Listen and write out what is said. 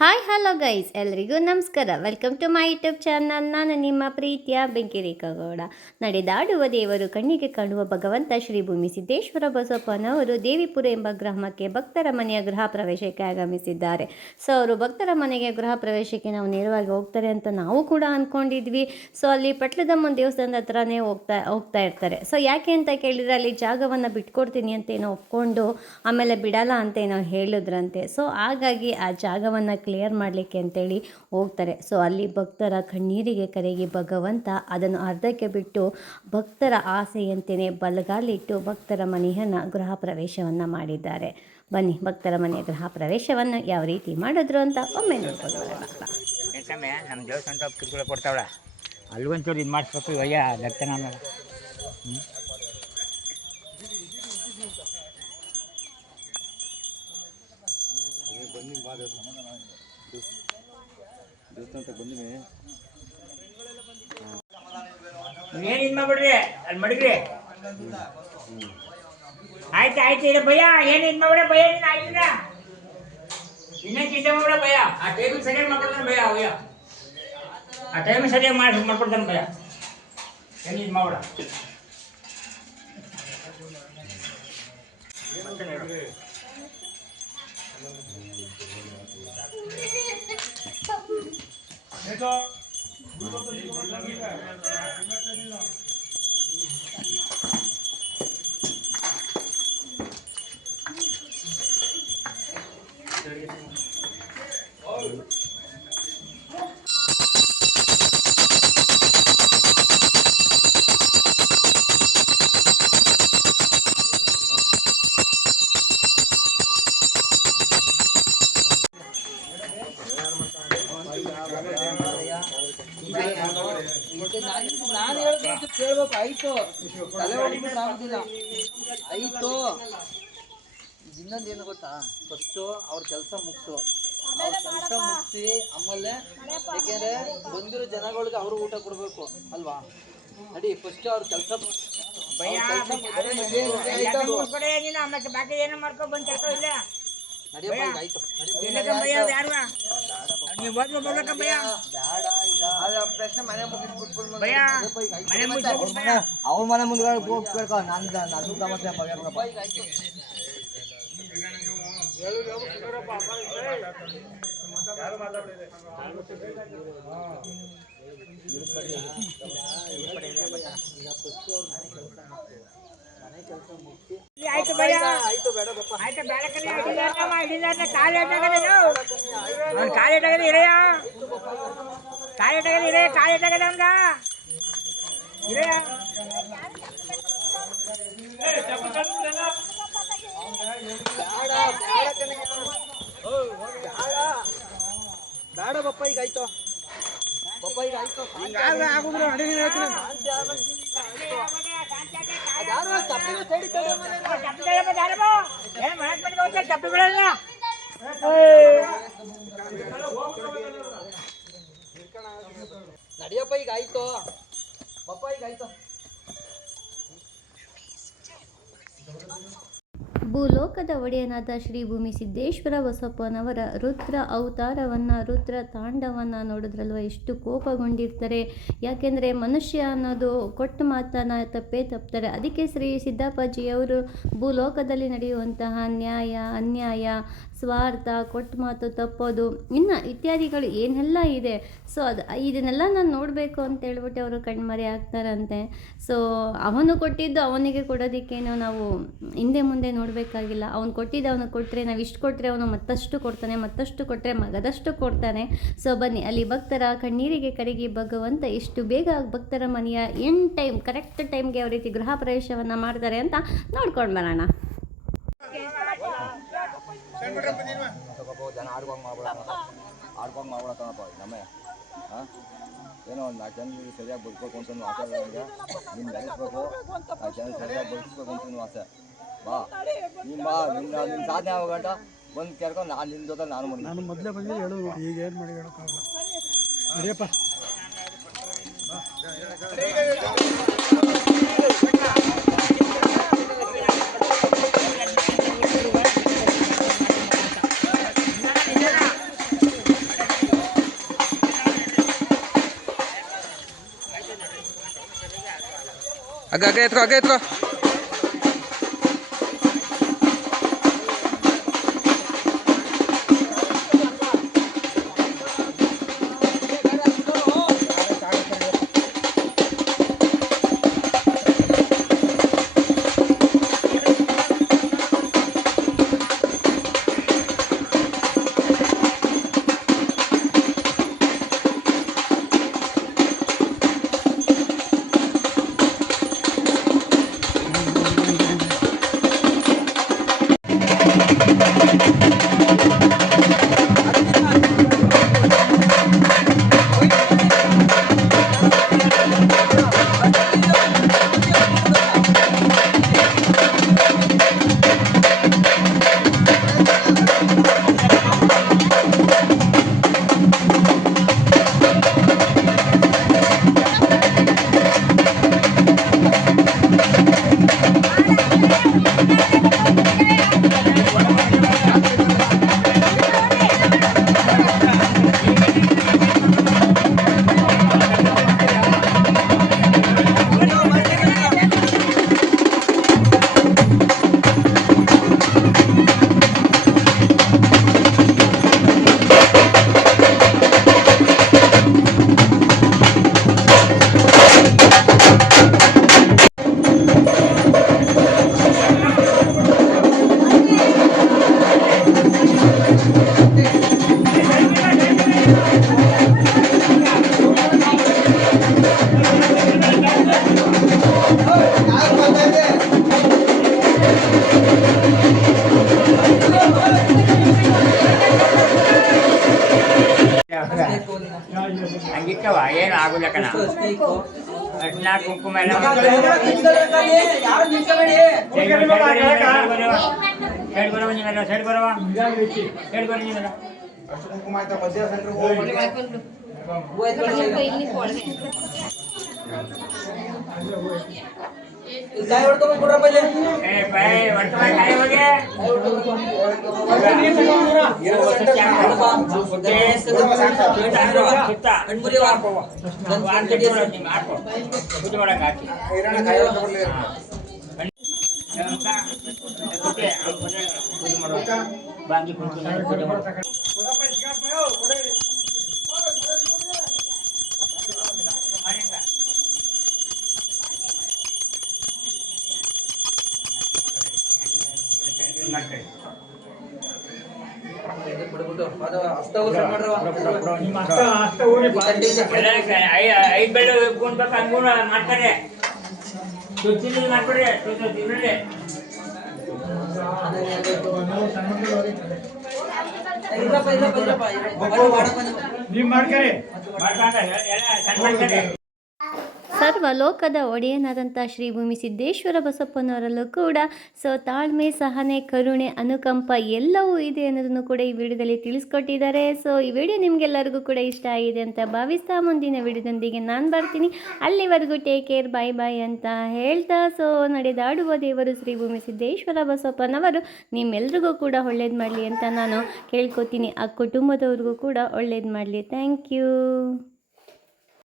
Hi hello guys, ಎಲ್ರಿಗೂ ನಮಸ್ಕಾರ. Welcome to my YouTube channel. ನಾನು ನಿಮ್ಮ ಪ್ರೀತಿಯ ಬೆಂಕಿರೇಖಗೌಡ. ನಡೆದಾಡುವ ದೇವರು, ಕಣ್ಣಿಗೆ ಕಾಣುವ ಭಗವಂತ ಶ್ರೀ ಭೂಮಿ ಸಿದ್ದೇಶ್ವರ ಬಸವಪ್ಪನವರು ದೇವಿಪುರ ಎಂಬ ಗ್ರಾಮಕ್ಕೆ ಭಕ್ತರ ಮನೆಯ ಗೃಹ ಪ್ರವೇಶಕ್ಕೆ ಆಗಮಿಸಿದ್ದಾರೆ. ಸೊ ಅವರು ಭಕ್ತರ ಮನೆಗೆ ಗೃಹ ಪ್ರವೇಶಕ್ಕೆ ನಾವು ನೇರವಾಗಿ ಹೋಗ್ತಾರೆ ಅಂತ ನಾವು ಕೂಡ ಅಂದ್ಕೊಂಡಿದ್ವಿ. ಸೊ ಅಲ್ಲಿ ಪಟ್ಲದಮ್ಮನ ದೇವಸ್ಥಾನದ ಹತ್ರನೇ ಹೋಗ್ತಾ ಇರ್ತಾರೆ. ಸೊ ಯಾಕೆ ಅಂತ ಕೇಳಿದರೆ ಅಲ್ಲಿ ಜಾಗವನ್ನು ಬಿಟ್ಕೊಡ್ತೀನಿ ಅಂತ ಏನೋ ಒಪ್ಕೊಂಡು ಆಮೇಲೆ ಬಿಡಲ್ಲ ಅಂತ ಏನೋ ಹೇಳಿದ್ರಂತೆ. ಸೊ ಹಾಗಾಗಿ ಆ ಜಾಗವನ್ನು ಕ್ಲಿಯರ್ ಮಾಡಲಿಕ್ಕೆ ಅಂತೇಳಿ ಹೋಗ್ತಾರೆ. ಸೊ ಅಲ್ಲಿ ಭಕ್ತರ ಕಣ್ಣೀರಿಗೆ ಕರಗಿ ಭಗವಂತ ಅದನ್ನು ಅರ್ಧಕ್ಕೆ ಬಿಟ್ಟು ಭಕ್ತರ ಆಸೆಯಂತೆಯೇ ಬಲಗಾಲಿಟ್ಟು ಭಕ್ತರ ಮನೆಯನ್ನು ಗೃಹ ಪ್ರವೇಶವನ್ನು ಮಾಡಿದ್ದಾರೆ. ಬನ್ನಿ, ಭಕ್ತರ ಮನೆಯ ಗೃಹ ಪ್ರವೇಶವನ್ನು ಯಾವ ರೀತಿ ಮಾಡಿದ್ರು ಅಂತ ಒಮ್ಮೆ ನೋಡ್ಕೊಂಡು ಬರೋಣ. ನಮ್ಮ ದೇವಸ್ಥಾನ ಕಿರುಕುಳ ಕೊಡ್ತಾವಳ ಅಲ್ವಂಚೂರು ಇದು ಮಾಡಿಸ್ಬೇಕು ಇವಯ್ಯ ದರ್ಶನ. ಏನು ಇದು ಮಾಡ್ಬಿಡ್ರಿ ಅಲ್ಲಿ ಮಡಗ್ರಿ. ಆಯ್ತು ಇಲ್ಲ ಭಯ, ಏನು ಇದು ಮಾಡ್ಬಿಡ ಭಯ, ನೀನು ಆಯ್ತಿಲ್ಲ ಇನ್ನೇನು ಚಿಂತೆ ಮಾಡ್ಬಿಡ ಭಯ. ಆ ಟೈಮಿಗೆ ಸರಿಯಾಗಿ ಮಾಡ್ಕೊಡ್ತಾನೆ ಭಯ ಅವಯ್ಯ, ಆ ಟೈಮಿಗೆ ಸರಿಯಾಗಿ ಮಾಡ್ಕೊಡ್ತಾನೆ ಭಯ. ಏನು ಇದು ಮಾಡ್ಬಿಡ. ನಾನು ಹೇಳ್ಬೇಕು ಕೇಳ್ಬೇಕು. ಆಯ್ತು, ತಲೆ ಹೊಡಿದ್ರೆ ಆಗುದಿಲ್ಲ. ಆಯ್ತು, ಇನ್ನೊಂದು ಏನು ಗೊತ್ತಾ, ಫಸ್ಟು ಅವ್ರ ಕೆಲಸ ಮುಗಿಸು. ಮುಗಿಸಿ ಆಮೇಲೆ ಯಾಕೆಂದ್ರೆ ಬಂದಿರೋ ಜನಗಳಿಗೆ ಅವರು ಊಟ ಕೊಡ್ಬೇಕು ಅಲ್ವಾ. ನಡಿ ಫಸ್ಟ್ ಅವ್ರ ಕೆಲಸ ಅವ್ರ ಮನೆ ಮುಂದ್ಗಡೆ ಹೋಗಿ ಕೇಳ್ಕೊ. ನಾನು ಸಮಸ್ಯೆ ಆಯ್ತು ಭಯ, ಆಯ್ತು ಬೇಡ ಬಪ್ಪ, ಆಯ್ತು ಬೇಡ ಕಲಿ ಕಾಲೇಟಾಗದೆ ಇರೆಯ ಕಾಲೇಟಾಗದೆ ಹಂಗ ಇರೆಯ ಬೇಡ ಬಪ್ಪ. ಈಗ ಆಯ್ತು ಬಪ್ಪ, ಈಗ ಆಯ್ತು ಆಗುದ್ರು ಅಡಿ ನಡಿಯಪ್ಪ. ಈಗ ಆಯ್ತು ಬಪ್ಪ, ಈಗ ಆಯ್ತು. ಭೂಲೋಕದ ಒಡೆಯನಾದ ಶ್ರೀ ಭೂಮಿ ಸಿದ್ದೇಶ್ವರ ಬಸವಪ್ಪನವರ ರುದ್ರ ಅವತಾರವನ್ನು, ರುದ್ರ ತಾಂಡವನ್ನು ನೋಡಿದ್ರಲ್ವ ಎಷ್ಟು ಕೋಪಗೊಂಡಿರ್ತಾರೆ. ಯಾಕೆಂದರೆ ಮನುಷ್ಯ ಅನ್ನೋದು ಕೊಟ್ಟ ಮಾತನ್ನ ತಪ್ತಾರೆ. ಅದಕ್ಕೆ ಶ್ರೀ ಸಿದ್ದಪ್ಪಾಜಿಯವರು ಭೂಲೋಕದಲ್ಲಿ ನಡೆಯುವಂತಹ ನ್ಯಾಯ, ಅನ್ಯಾಯ, ಸ್ವಾರ್ಥ, ಕೊಟ್ಟ ಮಾತು ತಪ್ಪೋದು, ಇನ್ನು ಇತ್ಯಾದಿಗಳು ಏನೆಲ್ಲ ಇದೆ. ಸೊ ಇದನ್ನೆಲ್ಲ ನಾನು ನೋಡಬೇಕು ಅಂತ ಹೇಳ್ಬಿಟ್ಟು ಅವರು ಕಣ್ಮರೆ ಆಗ್ತಾರಂತೆ. ಸೊ ಅವನು ಕೊಟ್ಟಿದ್ದು ಅವನಿಗೆ ಕೊಡೋದಕ್ಕೇನೋ ನಾವು ಹಿಂದೆ ಮುಂದೆ ನೋಡಬೇಕಾಗಿಲ್ಲ. ಅವನು ಕೊಟ್ಟಿದ್ದು ಅವನು ಕೊಟ್ಟರೆ, ನಾವು ಇಷ್ಟು ಕೊಟ್ಟರೆ ಅವನು ಮತ್ತಷ್ಟು ಕೊಡ್ತಾನೆ, ಮತ್ತಷ್ಟು ಕೊಟ್ಟರೆ ಮಗದಷ್ಟು ಕೊಡ್ತಾನೆ. ಸೊ ಬನ್ನಿ, ಅಲ್ಲಿ ಭಕ್ತರ ಕಣ್ಣೀರಿಗೆ ಕರಗಿ ಭಗವಂತ ಎಷ್ಟು ಬೇಗ ಭಕ್ತರ ಮನೆಯ ಕರೆಕ್ಟ್ ಟೈಮ್ಗೆ ಯಾವ ರೀತಿ ಗೃಹ ಪ್ರವೇಶವನ್ನು ಮಾಡ್ತಾರೆ ಅಂತ ನೋಡ್ಕೊಂಡು ಬರೋಣ. ಜನ ಆಡ್ಕೊಂಡು ಮಾಡ್ಬಿಡತ್ತನಪ್ಪ ನಮ್ಮ ಏನೋ ಒಂದು 4 ಜನ ಸರಿಯಾಗಿ ಬದುಕಬೇಕು ಅಂತ ಆಸೆ ನನಗೆ. ನೀನು ಬೆಳೆಸ್ಬೇಕು, 4 ಜನ ಸರಿಯಾಗಿ ಬದುಕಿಸ್ಬೇಕು ಅಂತ ಆಸೆ. ಬಾ ನಿಮ್ಮ ಸಾಧನೆ ಆಗೋ ಗಂಟ ಬಂದು ಕೇಳ್ಕೊಂಡು ನಾನು ನಿಮ್ಮ ಜೊತೆ ನಾನು ಮೊದಲೇ ಬಂದು ಹೇಳು. ಈಗ ಏನು ಮಾಡಿ ಹೇಳೋಕ್ಕಾಗಲ್ಲ. ಸರಿಯಪ್ಪ. ಹಗ್ಗ ಎತ್ಕೊ ಹಂಗಿಕ್ಕವ ಏನು ಆಗುಲ್ಲ ಕಣ ಅರ್ಶಿನ ಕುಂಕುಮ ಎಲ್ಲ ಸೈಡ್ ಬರವ ನೀವೆಲ್ಲ ಪೂಜೆ ಮಾಡಕ್ ಹಾಕಿ ಪೂಜೆ ಮಾಡುವ ಬಾಂಗಿ ಪೂಜೆ ಮಾಡುವ ಐದು ಬೆಳ್ಳು ಕುಂಡ್ಬೇಕು ಹಂಗೂನ ಮಾಡ್ತಾರೆ ತುತ್ತಿನ ಮಾಡ್ಕೊಡ್ರಿ ತಿನ್ರಿ ಸರ್ವಲೋಕದ ಒಡೆಯನಾದಂಥ ಶ್ರೀ ಭೂಮಿ ಸಿದ್ದೇಶ್ವರ ಬಸಪ್ಪನವರಲ್ಲೂ ಕೂಡ ತಾಳ್ಮೆ, ಸಹನೆ, ಕರುಣೆ, ಅನುಕಂಪ ಎಲ್ಲವೂ ಇದೆ ಅನ್ನೋದನ್ನು ಕೂಡ ಈ ವಿಡಿಯೋದಲ್ಲಿ ತಿಳಿಸ್ಕೊಟ್ಟಿದ್ದಾರೆ. ಈ ವಿಡಿಯೋ ನಿಮಗೆಲ್ಲರಿಗೂ ಕೂಡ ಇಷ್ಟ ಆಗಿದೆ ಅಂತ ಭಾವಿಸ್ತಾ ಮುಂದಿನ ವಿಡಿಯೋದೊಂದಿಗೆ ನಾನು ಬರ್ತೀನಿ. ಅಲ್ಲಿವರೆಗೂ ಟೇಕ್ ಕೇರ್, ಬಾಯ್ ಅಂತ ಹೇಳ್ತಾ ನಡೆದಾಡುವ ದೇವರು ಶ್ರೀ ಭೂಮಿ ಸಿದ್ದೇಶ್ವರ ಬಸಪ್ಪನವರು ನಿಮ್ಮೆಲ್ರಿಗೂ ಕೂಡ ಒಳ್ಳೇದು ಮಾಡಲಿ ಅಂತ ನಾನು ಕೇಳ್ಕೊತೀನಿ. ಆ ಕುಟುಂಬದವ್ರಿಗೂ ಕೂಡ ಒಳ್ಳೇದು ಮಾಡಲಿ. Thank you.